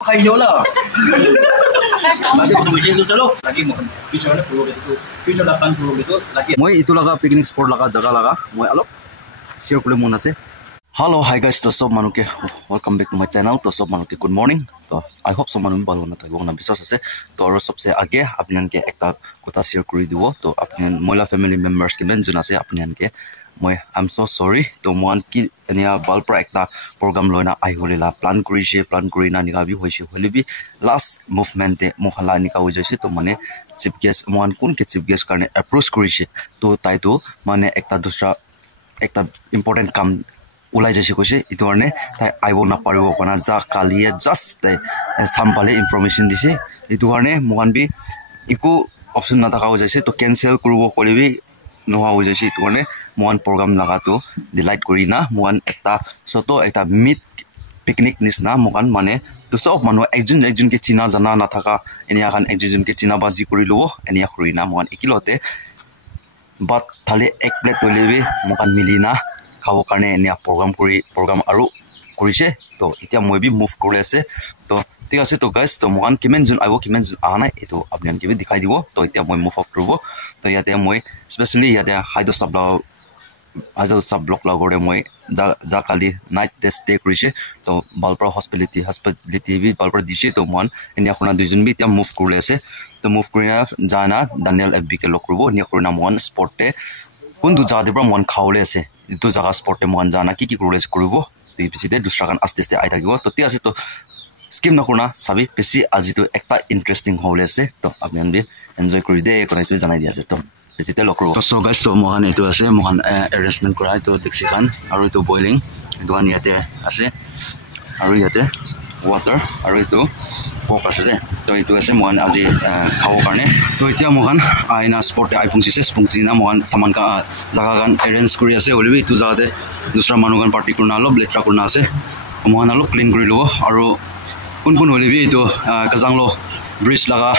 Kayo lah. Masih pun macam itu calo. Lagi mau future le pro gitu. Future lapan pro gitu lagi. Moi itu laga picnic spot laga jaga laga. Moi alok share kule mon ase. Hello, hi guys. To sob manu ke welcome back to my channel. To sob manu ke good morning. To I hope sob manu balo na tayo na bisos ase. To aro sob se age apnan ke ekta kota share kuri dibo. To apnan moila family members ke men juna se apnan ke moi I'm so sorry to mon ki ania balpra ekta program loina ai holila plan kuri na ni ga bi hoise holibi last movement te mohala ni ka hoise to mane chief guest mon kun ke chief guest karne approach kurise to tai to mane ekta dusra ekta important kam ulai jaise koise itu karne tai aibo na paribo kona ja kalia just tai sampale information dise itu karne mohan bi iku option na taka hoise to cancel kurubo kolibi noha ho jaise itu karne mohan program laga to delight kurina mohan ekta soto ekta meet picnic nisna mohan mane to sob manu ekjun ke china jana na thaka enia kan ekjun ke china bazi kurilubo enia khurina mohan ikilote but thale ek plate tolebi mohan milina khabo karne enia program aru kurise to itia moi bi move kore ase to ঠিক আছে তো guys তো মহান কিমান জন আইব কিমান জন আনা এটো আপনি কি দেখাই দিব তো এতিয়া মই মুভ অফ করব তো ইয়াতে মই স্পেশালি ইয়াতে হাইডো সাব ব্লক লগৰে মই যা কালি নাইট টেষ্ট ডে কৰিছে তো বালপৰা হসপিটালিটি বি বালপৰা দিছে তো মহান এনে কোনা দুজন বি এতিয়া মুভ কৰি আছে তো মুভ কৰি জানা দানিয়েল এফবি কে লগ কৰিব নে কৰিনা মহান স্পটে কোনটো জাগাৰ পৰা মহান খাওলে আছে ইটো জাগা স্পটে মহান জানা কি কৰিব তো পিছতে দুসৰা কান আস্তে আস্তে আই থাকিব তো ঠিক আছে তো স্কিম নকৰনা সাবি বেছি আজিটো একটা ইন্টাৰেস্টিং হলে আছে তো আপনি এনজয় কৰি দে কোনে তো জানাই দিয়া আছে তো বেছিতে লক কৰিব সো গাইস তো মহান এটো আছে মহান এৰেঞ্জমেন্ট কৰা তো দেখছি খান আৰু এটো বয়লিং এটো আনি ইয়াতে আছে আৰু ইয়াতে ওয়াটাৰ আৰু এটো কক আছে যে তো এটো আছে মহান আজি খাব কাৰণে তো এতিয়া মহান আইনা স্পটে আইপুংচিনা মহান সামান কা জাগা গান এৰেঞ্জ কৰি আছে হলিবি এটো জাগাতে দুসৰা মানুহগান পাৰ্টি কৰনা অলপ লেটৰা কৰনা আছে মহান অলপ ক্লিন কৰি লব আৰু কোন হলিবি এটো কাজাংলো ব্ৰিজ লাগা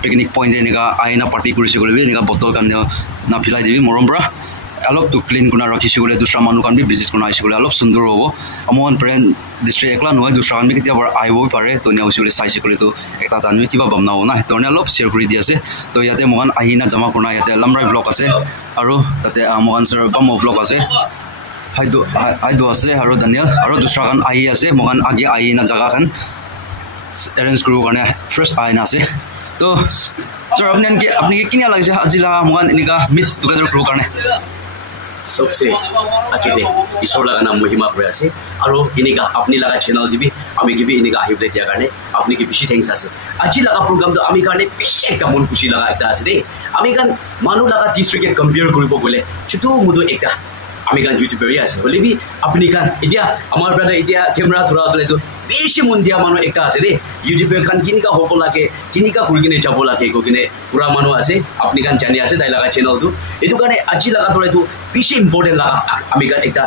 পিকনিক পইণ্ট এনেকা আইনা পাৰ্টি কৰিছে গলিবি এনেকা বটল কান না ফিলাই দিবি মৰমবৰা অলপ তো ক্লিন কুনা ৰাখিছে গলে দুসৰা মানুহ কান বি ভিজিট কৰা আইছে গলে অলপ সুন্দৰ হ'ব আমন প্ৰেন ডিস্ট্ৰিক্ট একলা নহয় দুসৰা কান বি কেতিয়া আইব পাৰে তো নিয়া উচিলে চাইছে গলে তো একটা দানবি কিবা ভাবনা হ'ব না হেতৰনে অলপ শেয়াৰ কৰি দি আছে তো ইয়াতে মহান আহিনা জমা কৰা ইয়াতে লামৰাই ব্লক আছে আৰু তাতে মহান সৰ বাম ব্লক আছে হাইদো আছে আৰু দানিয়েল আৰু দুসৰা কান আহি আছে মহান আগে আহিনা জাগা খান arrange kuru karne fresh aina ase to sir apni ke kinia lagise ajila mohan enika meet together kuru karne सबसे akite ishor laga naam mohima kore ase aro enika apni laga channel dibi ami gibi enika ahible dia karne apni ki bishi thanks ase aji laga program to ami karne bishi ekta mon khushi laga ekta ase de ami kan manu laga district ke compare koribo gole chutu mudu ekta আমি গান YouTube area আছে বলে B আপনি গান ইতিয়া আমার brother ইতিয়া camera ধরা গলে তো বেশি মন দিয়া মানুষ একটা আছে রে ইউটিউবে গান কিনিকা হব লাগে কিনিকা কৰি কিনে যাব লাগে কো কিনে পুরা মানুষ আছে আপনি গান জানি আছে তাই লাগা চ্যানেল তো এটো কারণে আজি লাগা ধরে তো বেশি ইম্পর্টেন্ট লাগা আমি গান একটা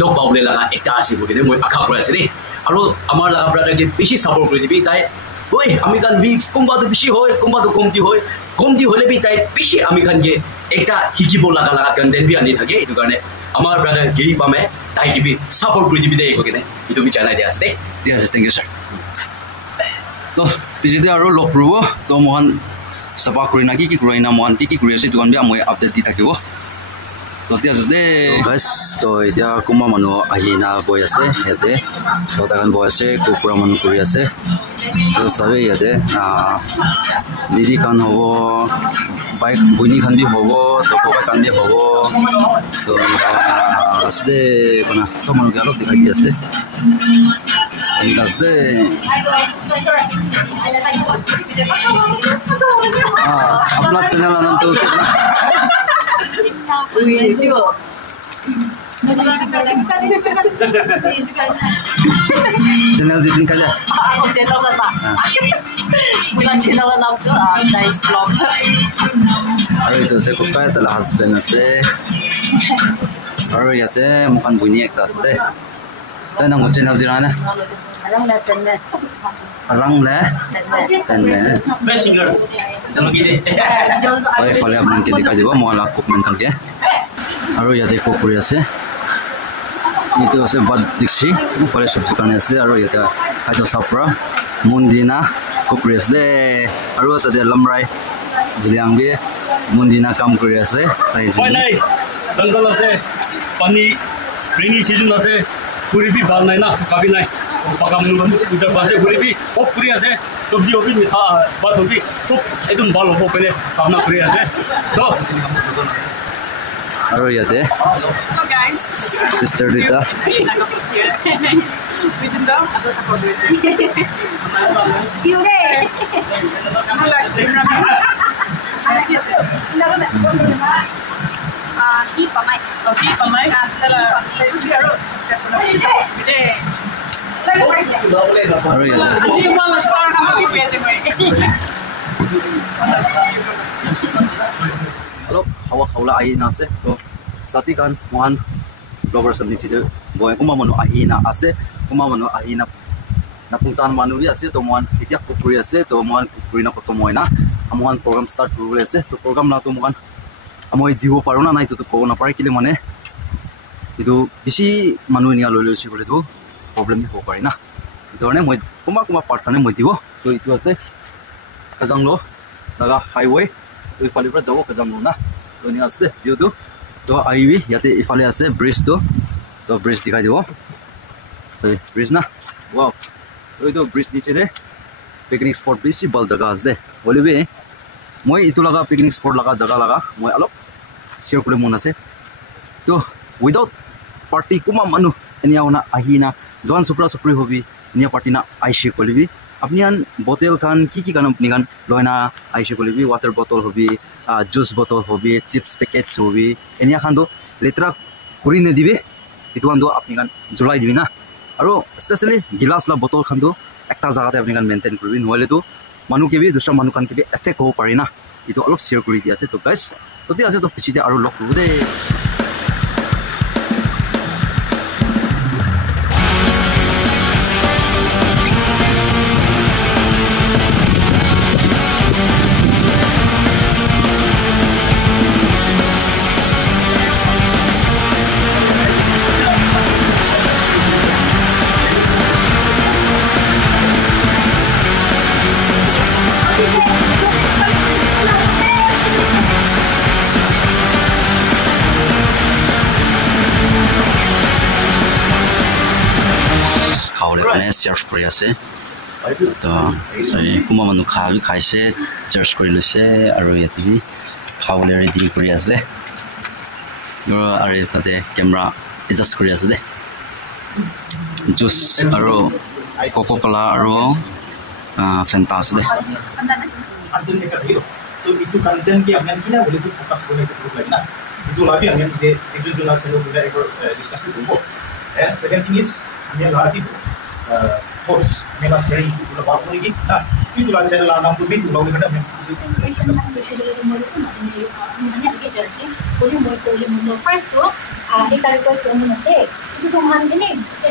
লোক পাবলে লাগা একটা আছে কো কিনে মই আশা করে আছে রে আর আমার লাগা ব্রাদারকে বেশি সাপোর্ট করে দিবি তাই ওই আমি গান বি কোনবা তো বেশি হয় কোনবা তো কমতি হলে বি তাই বেশি আমি গানকে একটা হিকিব লাগা কন্টেন্ট বি আনি থাকে এটো কারণে আমার ব্রাদার গেই পামে তাই কি সাপোর্ট করে দিবি দেই কইনে ইটো বি জানাই দিয়া আছে দে ঠিক আছে থ্যাংক ইউ স্যার তো পিছতে আৰু লগ ৰব তো মহান সপা কৰি না কি কৰি না মহান কি কৰি আছে দুকান বি মই আপডেট দি থাকিব তো ঠিক আছে দে গাইস তো এতিয়া কোমা মানুহ আহি না বৈ আছে ইয়াতে তো তাকান বৈ আছে কুকুৰা মানুহ কৰি আছে তো সবে ইয়াতে দিদি কান হ'ব বাইক বুনি খান বি হ'ব তো ককা কান বি হ'ব তো আসলে কোনা সব মানুষ অলপ দেখাই দি আছে আসলে আপনার চ্যানেল নাম তো चैनल जितनी का जा चैनल का पूरा चैनल का नाम तो जाइस ब्लॉग अरे तो से कुका है तला हस्बैंड से अरे याते मुकान बुनी एक तास दे तेना मु चैनल जिरा ना रंग ले तन में बेस्ट सिंगर चलो की दे ओए फले अपन के दिखा देबो मोला कुकमेंट करके अरे याते को करि আছে itu ase bad diksi fale sabji karne ase aro yata aito sapra Mundina Kukris de Aruta de Lamrai Ziliangbi Mundina Kam Kurias. Why not? Jungle আছে পানি রেনি সিজন আছে পুরিবি ভাল নাই না কাবি নাই পাকা মন উত্তর পাশে পুরিবি সব পুরি আছে সবজি হবি মিঠা বাত হবি সব একদম ভালো হবো পেলে ভাবনা পুরি আছে তো আৰু ইয়াতে Sister Rita Halo, hawa kaula aina ase to sati kan mohan blogger sam nichi de boy kuma manu aina ase kuma manu aina na pungchan manu bi ase to mohan etia kupuri ase to mohan kupuri na koto moina mohan program start kurule ase to program na to mohan amoi dibo paro na nai to ko na pare kile mane idu bisi manu nia lolo si bole to problem ho pare na idone moi kuma partane moi dibo to itu ase kazanglo daga highway to ifali pra jabo kazanglo na to ni ase view to to highway yate ifale ase bridge to bridge dikhai dibo sorry bridge na wow to bridge niche de picnic spot bisi bal jaga ase bolibe moi itu laga picnic spot laga jaga laga moi alop share kule mon ase to without party kuma manu enia ona ahina joan supra supri hobi enia party na aishe kolibi apni an bottle kan ki kan apni kan loina aishe kolibi water bottle hobi juice bottle hobi chips packets hobi enia khan do letra kuri ne dibe itu an do apni kan julai dibi na aro especially gilas la bottle khan do ekta jaga te apni kan maintain koribi noile to manu ke bi dusra manu kan ke bi effect ho pare na itu alop share kori dia ase to guys to dia ase to pichite aro lok de serve kori ase to sorry kuma manu khaise church kori lase aro yati khawle ready kori ase aro are tade camera adjust kori ase de juice aro coca cola aro fanta ase de तो itu content ki apnan kina boleh tu focus kone ke group lagi na itu lagi apnan de ekjon jula chalo kita ekor discuss tu and second thing is apnan lagi course मेरा सही तो बात होगी ना कि तो channel नाम तो भी लोग करना है first to ita request ko muna say ito kung han din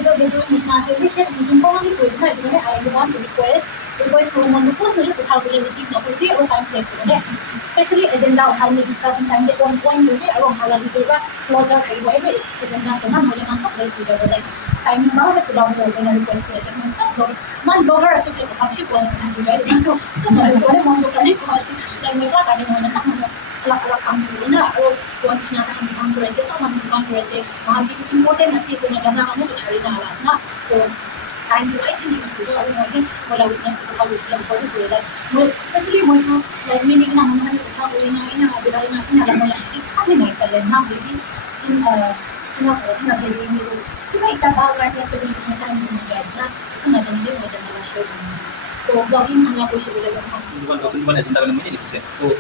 so dito ni na say with yung pong request na ito na I want to request ko muna po nila to how to meeting na pwede o time select ko na especially agenda on how we discuss and time get one point yun o hala dito ba closer kayo ba iba agenda ko na muli man sa play to the like time ba ba sa bago ko na request ko sa man so man blogger as to ko actually ko na enjoy dito so man ko na mo ko na ko like may ka kanin mo na sa mga alak-alak ang na o kung siya na ang progress so man ang progress mahal important na si ko na jana ano to chari na alas na so time wise din yung dito ano mo wala witness ko pa lang ko dito like especially mo to like meaning na mo na ko ko na ina na bila na alam mo lang si kami may talent na really in na din ni diba itabawag natin sa video na tayo mo dyan na na dyan din mo dyan na show so vlogging mga ko siya bilang bukan agenda kan namanya gitu sih तो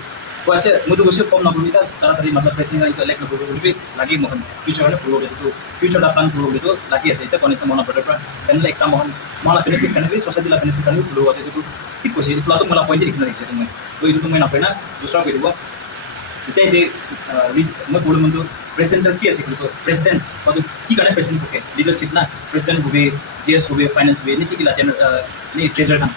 वैसे मुझे उसे form ना बोली था तारी मतलब pressing का इलेक्ट ना बोली भी लगी मोहन फ्यूचर में प्रोग्राम तो फ्यूचर का प्लान प्रोग्राम तो लगी ऐसे इतना कौन-सा मोना प्रोडक्ट चैनल एक ता मोहन माला बेनिफिट करने भी सोसाइटी ला बेनिफिट करने प्रोग्राम होते तो ठीक हो जाए तो मला पॉइंट दिखना चाहिए तुम्हें तो ये तो मैं ना पहना दूसरा वीडियो इतने मैं बोलूँ मुझे प्रेसिडेंट की ऐसे तो प्रेसिडेंट और की करने प्रेसिडेंट होके लीडरशिप ना प्रेसिडेंट हुए जीएस हुए फाइनेंस हुए नहीं की लाते नहीं ट्रेजर ना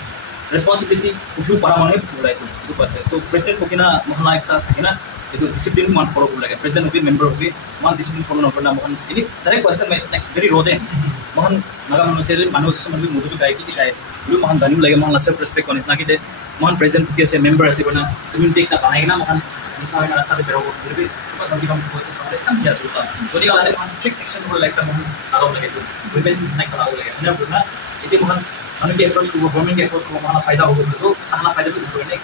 responsibility usul para mana mulai itu pas itu presiden mungkin mohon kita kena itu disiplin man follow lagi presiden mungkin member mungkin man disiplin follow nak pernah mohon ini dari question like very rote mohon naga manusia manusia semua mudah juga kayak kita kayak lu mahan jani lagi mahan self respect konis na kite mahan present kese member ase bana community ka banai na mahan misalnya na rasta de pero lebih cuma nanti kamu buat itu sampai kan biasa lupa jadi kalau ada strict action boleh like mahan tahu lagi itu women snack tahu lagi benar benar itu mahan anu ke approach ko government ke approach ko mahan फायदा होगा तो ताहना फायदा तो होगा एक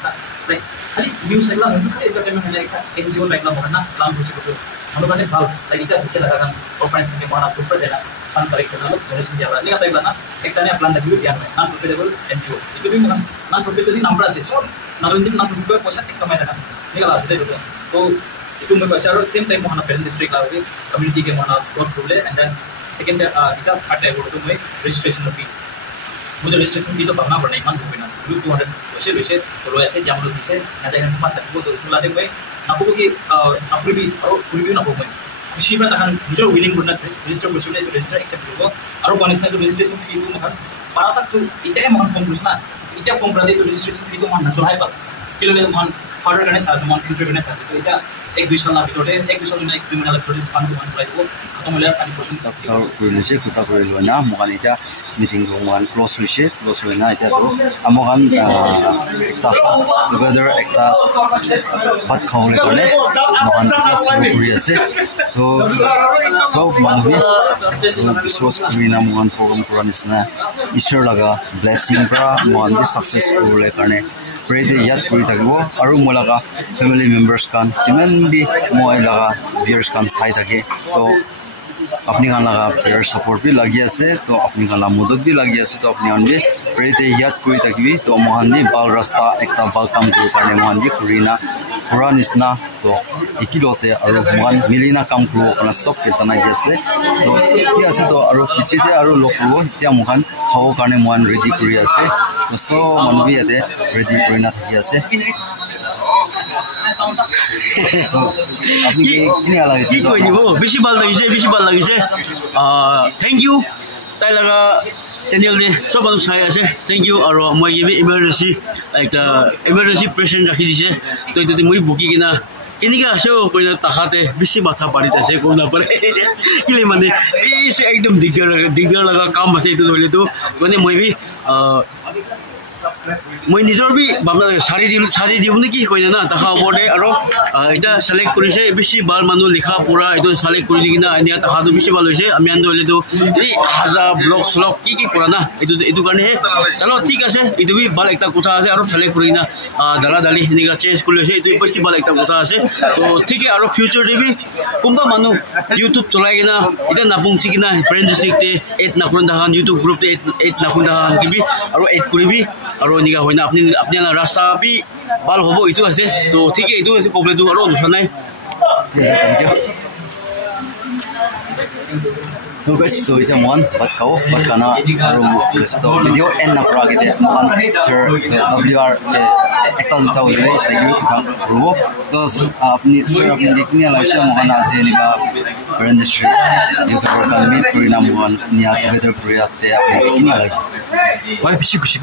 like खाली news एकला हम तो एंटरटेनमेंट है एक एनजीओ टाइप ला माना प्लान हो चुका तो हम लोग ने भाव लाइक इतना होके लगा kan conference के माना ग्रुप पर जाना फन करेक्ट करना लोग donation दिया वाला नहीं टाइप ला एक तने प्लान लगी हुई ध्यान में नॉन प्रॉफिटेबल एनजीओ itu भी नॉन प्रॉफिटेबल नंबर আছে सो नॉन प्रॉफिटेबल पैसा एक कमाई लगा निकला আছে तो itu मैं पैसा और सेम टाइम माना पेरेंट डिस्ट्रिक्ट ला के कम्युनिटी के माना बहुत problem and then second kita part है वो तो मैं रजिस्ट्रेशन फी मुझे रजिस्ट्रेशन फी तो भरना पड़ना इमान रुपए ना 200 वैसे तो ऐसे जब लोग इसे ना देना मत वो तो तुला दे मैं आपको कि आपको भी और रिव्यू ना हो मैं खुशी में तहन जो विलिंग करना रजिस्टर को सुने रजिस्टर एक्सेप्ट करो और कौन इसने तो रजिस्ट्रेशन फी तो मतलब para तक तो इतने महन कम रुसना इतने कम प्रदे तो रजिस्ट्रेशन फी तो महन चढ़ाए पर किलोमीटर महन फर्दर करने साथ महन फ्यूचर करने साथ तो इतना एक विषय ना बितोटे एक विषय में एक क्रिमिनल प्रोडक्ट फंड को महन चढ़ाए को खत्म हो गया 5% और रिलेसे कुता कोइलो ना मोगान इता मीटिंग को मोगान क्लोज होना इता तो मोगान टुगेदर एकता बात खाओले करने मोगान शुरू करी আছে तो सब मानवी तो विश्वास करिना मोगान प्रोग्राम करा निसना ईश्वर लगा ब्लेसिंग pra मोगान भी सक्सेसफुल करने pray de yat kuri thakbo aru molaga family members kan kiman bi moi laga viewers kan sai thake to apni kan laga prayer support bi lagi ase to apni kan la madad bi lagi ase to apni kan bi pray de yat kuri thakbi to mohan ni bal rasta ekta welcome kuri karne mohan bi kurina pura nisna to ikilote aru mohan milina kam kuro kana sob ke janai ase to ti ase to aru pisite aru lokro tia mohan khao karne mohan ready kuri ase to so manbi ate ready kurina thaki ase apni kini ala কি কই দিব বেশি ভাল লাগিছে thank U তাই লাগা channel দে সব মানুষ চাই আছে থ্যাংক ইউ আৰু মই গিবি ইমার্জেন্সি পেশেন্ট রাখি দিছে তো এইটো মই বুকি কিনা কেনেকৈ আছে কইনা তাহাতে বেছি মাথা পাৰি আছে কোন নাপাৰে কিলে মানে এই একদম দিগদাৰ লগা কাম আছে এইটো ধৰিলেতো মানে মই নিজৰ বি সাৰি দিম নেকি কইনা না তাহা ওপৰতে আৰু এটা সিলেক্ট কৰিছে বেছি ভাল মানুহ লিখা পঢ়া এইটো সিলেক্ট কৰি কিনা আনিয়া তাহাটো বেছি ভাল হৈছে আমি আন ধৰিলেতো এই হাজাৰ ব্লগ শ্লগ কি কৰা না এইটো কাৰণেহে চলো ঠিক আছে এইটো বি ভাল একটা কথা আছে আৰু সিলেক্ট কৰি কিনা দালি এনেকা চেঞ্জ কৰি লৈছে এইটো বেছি ভাল একটা কথা আছে তো ঠিকে আৰু ফিউচাৰ দিবি কোনবা মানুহ ইউটিউব চলাই কিনা এটা নাপংচি কিনা ফ্ৰেণ্ড ডিস্ট্ৰিক্টে এড নাকুন্দাহান ইউটিউব গ্ৰুপতে এড নাকুন্দাহান কিবি আৰু এড কৰিবি আৰু এনেকা হয় না আপনি রাস্তা বি ভাল হব এইটো আছে তো ঠিকে এইটো আছে কবলেটো আৰু দুসা নাই तो guys so ita mon bat kao bat kana aru to video end na pra gite mon sir wr ekta ta hoye tagi ta rubo to apni sir apni dekni ala sha mon ase ni ka brand industry youtuber kan meet kurina mon nia together kuriate apni dekni ala why bishi kushi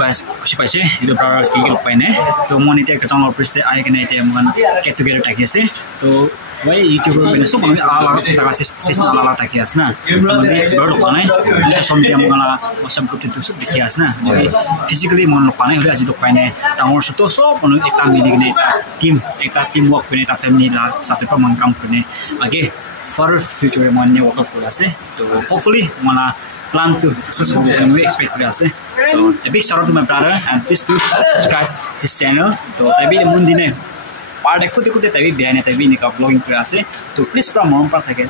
paise ido pra ki ki pai ne to mon ite ka channel press te ai kene ite mon get together taki ase to why youtuber bene so mon ala jaga station ala taki as na bro panai ite somdia mon ala whatsapp group te so dekhi as na physically mon panai hole aji to pai ne tangor so to so mon ekta meeting ne ekta team work kone ta family la sate pa mon kam kone age for future mon ne work kora ase to hopefully mona plan to successful and we expect kora ase so a big shout out to my brother and please do subscribe his channel to tabi mun dine part ekhote tabi behind tabi ne ka vlogging kora ase to please pra mon pa thake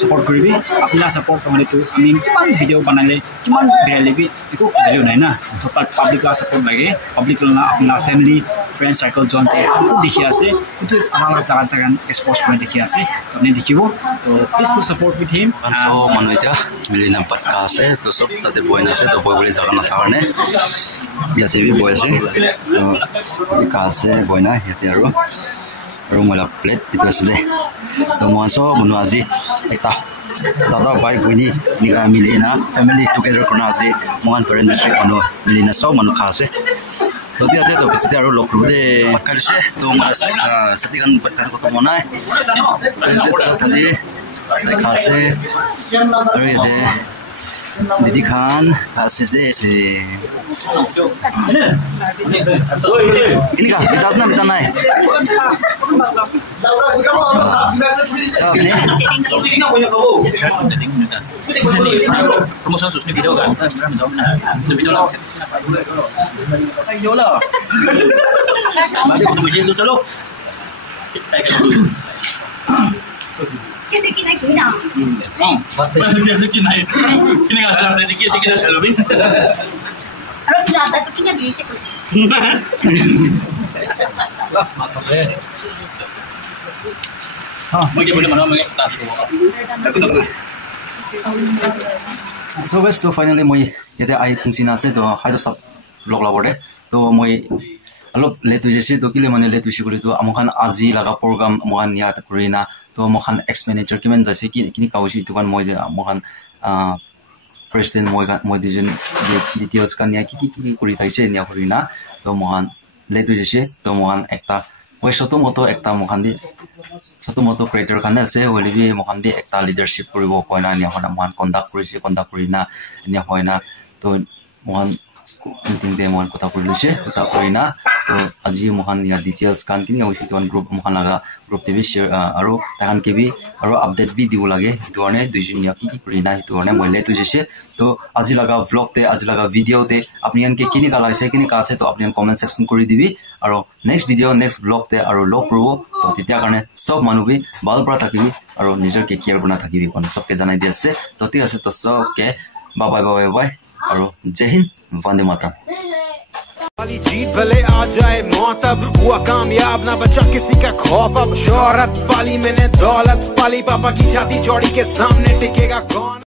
support koribi apna support kamale to ami kiman video banale kiman behaile bi eko value nai na to public la support lage public la apna family friend circle join te ko dekhi ase to amala jaga tagan expose kore dekhi ase to apni dekhibo to please to support with him so manoita milina patka ase to sob tate boina ase to boy bole jaga na tharne yate bi boy ase to bikase boina yate aru mola plate itu ase to mo so monu aji ekta dada bhai buni niga milina family together kona ase mohan parent district anu milina so manu khase to dia to bisite aru lokru de patkar se to mara satigan patkar ko to monai de khase aru de Didi Khan, passes this. Ini kah? Mitas na, mitas na. Promotion sus ni video kan. Video lah. Ayo lah. Mari kita musim tu chalo. कैसे कि नहीं क्यों ना कैसे कि नहीं किने का साथ में देखिए देखिए चलो भी अरे जाता तो किने भी से बस मत है हां मुझे बोले मना मैं तासी को So guys, तो finally मैं ये तो आई फंक्शन आसे तो हाई तो सब लोग लावड़े तो मैं अलग लेट विजेसे तो किले मैंने लेट विशे करी तो अमुखान आजी लगा प्रोग्राम अमुखान याद करी ना तो अमुखान एक्सपेंडिचर किमें जैसे कि किन्हीं काउची तो कौन मैं अमुखान प्रेसिडेंट मैं डिजन डिटेल्स का निया कि करी था इसे निया करी ना तो अमुखान लेट विजेसे तो अमुखान एकता वह शतु मोतो एकता अमुखान दी शतु मोतो क्रिएटर खाने से वो भी अमुखान दी एकता लीडरशिप करी वो कोई ना निया होना अमुखान कंडक्ट करी ना निया होए ना तो अमुखान मीटिंग दे मोहन कोता करी ना तो आज ये मोहन या डिटेल्स कान किनी उसी तो ग्रुप मोहन लगा ग्रुप टीवी शेयर आरो तान के भी आरो अपडेट भी दिबो लागे तो ने दुजिन या की करी ना तो ने मोले तो जैसे तो आज लगा व्लॉग ते आज लगा वीडियो ते अपनी के किनी का लाइसे किनी का से तो अपनी कमेंट सेक्शन करी दिबी आरो नेक्स्ट वीडियो नेक्स्ट व्लॉग ते आरो लॉग करबो तो तिया करने सब मानु भी बाल परा থাকিবি आरो निजर के केयर बना থাকিবি कोन सब के जनाई दिसे तो ठीक আছে तो सब के बाय बाय बाय और जय हिंद वंदे मातरम वाली जीत भले आ जाए मौत अब हुआ कामयाब ना बचा किसी का खौफ अब शोहरत पाली मैंने दौलत पाली पापा की छाती चौड़ी के सामने टिकेगा कौन